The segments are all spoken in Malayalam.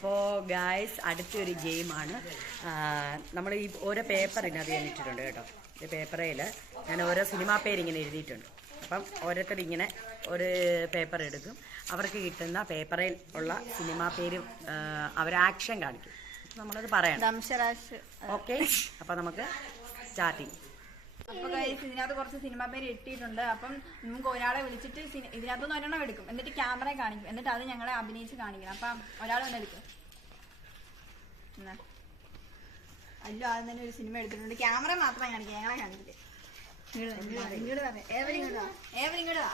അപ്പോൾ ഗായ്സ് അടുത്തൊരു ഗെയിമാണ്. നമ്മൾ ഈ ഓരോ പേപ്പർ ഇതിനകത്ത് ഞാൻ ഇട്ടിട്ടുണ്ട് കേട്ടോ. ഈ പേപ്പറിൽ ഞാൻ ഓരോ സിനിമാ പേരിങ്ങനെ എഴുതിയിട്ടുണ്ട്. അപ്പം ഓരോരുത്തർ ഇങ്ങനെ ഒരു പേപ്പർ എടുക്കും. അവർക്ക് കിട്ടുന്ന പേപ്പറിൽ ഉള്ള സിനിമാ പേര് അവർ ആക്ഷൻ കാണിക്കും. നമ്മളത് പറയണം. ഓക്കെ, അപ്പം നമുക്ക് സ്റ്റാർട്ട് ചെയ്യും. അപ്പൊ ഇതിനകത്ത് കുറച്ച് സിനിമ പേര് ഇട്ടിട്ടുണ്ട്. അപ്പം നമുക്ക് ഒരാളെ വിളിച്ചിട്ട് ഇതിനകത്തുനിന്ന് ഒരെണ്ണം എടുക്കും, എന്നിട്ട് ക്യാമറ കാണിക്കും, എന്നിട്ട് അത് ഞങ്ങളെ അഭിനയിച്ച് കാണിക്കണം. അപ്പം ഒരാൾ തന്നെ എടുക്കും. അല്ലോ ആദ്യം തന്നെ ഒരു സിനിമ എടുത്തിട്ടുണ്ട്. ക്യാമറ മാത്രമേ കാണിക്കാം, ഞങ്ങളെ കാണിക്കില്ലേ. ഇങ്ങോട്ട് തന്നെ ഇങ്ങോട്ട് വാ.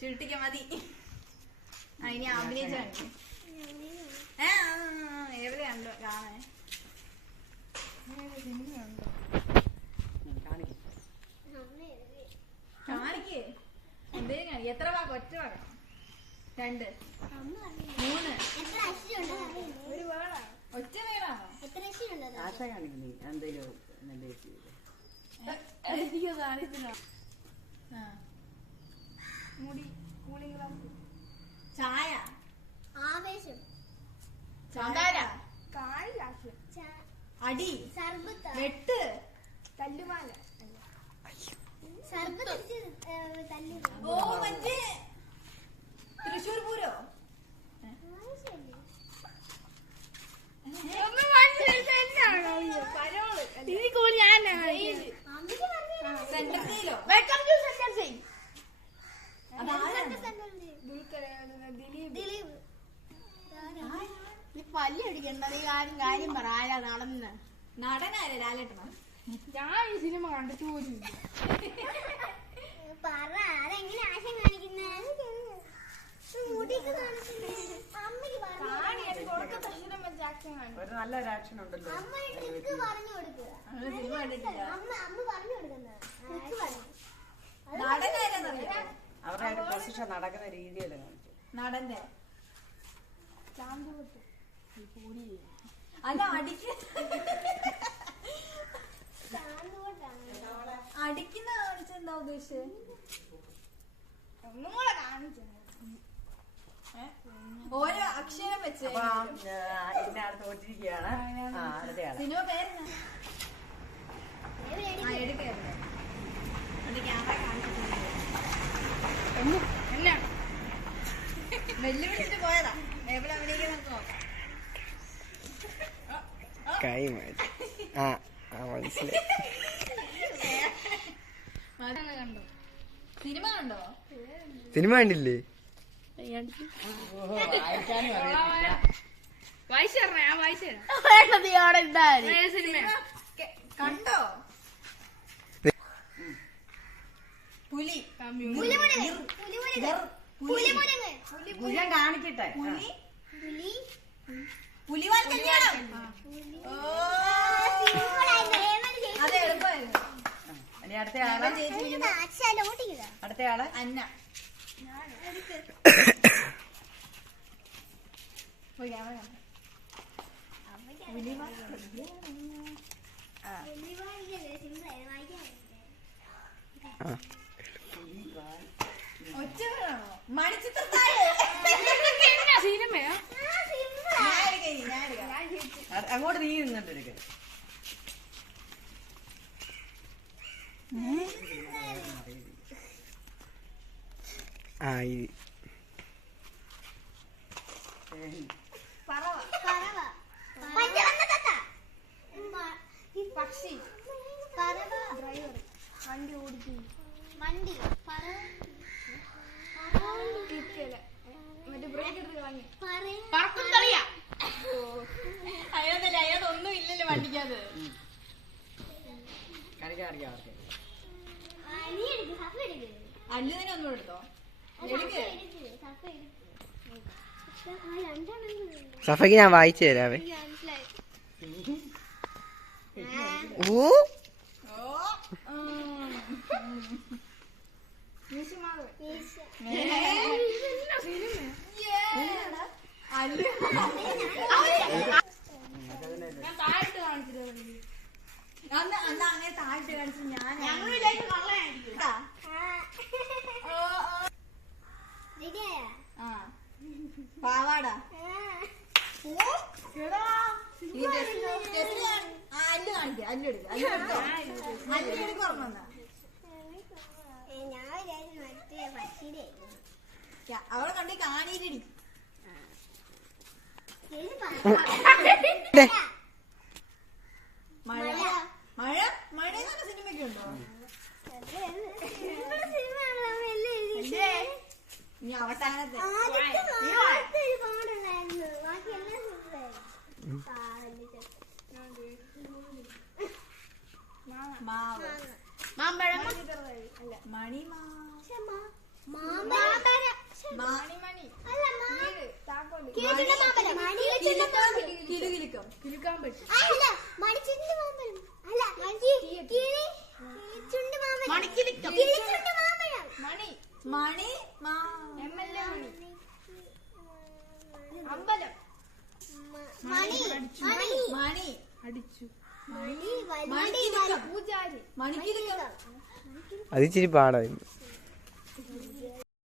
ചുരുട്ടിക്ക മതി. ഇനി അഭിനയിച്ച് കാണിക്കും. എവിടെയാണല്ലോ കാണാൻ കാണിക്കേ. എന്തേലും കാണിക്ക. എത്ര വാക്ക്? ഒറ്റ വാക്കണം. 2 3 ഒരു വേടാ. ഒറ്റ വേടാണോ? മുടി കൂളിംഗ് ഗ്ലാസ്. ചായ. ആവേശം. അടി. വെട്ട്. തല്ലുമാല. ഓ മറ്റേ തൃശ്ശൂർ പൂരോ. പല്ലി അടിക്കണ്ട. കാര്യം പറ. ആരാ നടന്ന്? നടനാരാ? ലാലേട്ടനോ? ഞാൻ ഈ സിനിമ കണ്ടിട്ട് പോലും ഒരു നല്ലൊരു ആക്ഷൻ ഉണ്ടല്ലോ. അവരുടെ പൊസിഷൻ നടക്കുന്ന രീതിയല്ല കാണിച്ചു. നടന്റെ അല്ല അടിക്കുന്ന കാണിച്ചെന്താ ഉദ്ദേശിച്ചത്? ഒന്നും കൂടെ കാണിച്ചു. ഓരോ അക്ഷരം വെച്ച് തോറ്റിരിക്കുകയാണ്. സിനിമ പേരെന്നാ? ക്യാമറ കാണിച്ചിട്ടുണ്ട്. വെല്ലുവിളിച്ചിട്ട് പോയതാ. എവിടെ അഭിനയിക്കാൻ നമുക്ക് നോക്കാം. കണ്ടോ? സിനിമ കണ്ടോ? സിനിമ കണ്ടില്ലേ? കണ്ടോ? പുലി. കാണിക്കട്ടെ. പുലിവാൽ കല്യാണം. അതെ, എളുപ്പമായിരുന്നു. അടുത്തയാള് അന്ന. അങ്ങോട്ട് നീ നിന്നിട്ട് പക്ഷി. വണ്ടി ഓടിക്കും. വണ്ടി മറ്റേ ബ്രേക്ക് എടുത്ത് കളഞ്ഞു. അതൊന്നും ഇല്ലല്ലോ വണ്ടിക്കത്. അല്ലുവിനെ ഒന്നും എടുത്തോ? സഫയ്ക്ക് ഞാൻ വായിച്ചു തരാവേ. താഴ്ത്ത് കാണിച്ചിട്ട് താഴ്ത്ത് കാണിച്ചു. ഞാൻ പാവാട അവളെ കണ്ടി കാണീരടി മഴ മഴ മഴ സിനിമയൊക്കെ ഉണ്ടോ ഇനി അവസാനത്തെ മാവ് മാമ്പഴം മണി കിലുകിലുക്കം കിലുക്കാൻ പറ്റും മണിക്കിലിക്കം മണി മണി MLA മണി അമ്പലം മണി അടിച്ചു മണിക്കിലുക്കം പൂജാരി മണിക്കിലുക്കം അത് ഇച്ചിരി പാടായിരുന്നു.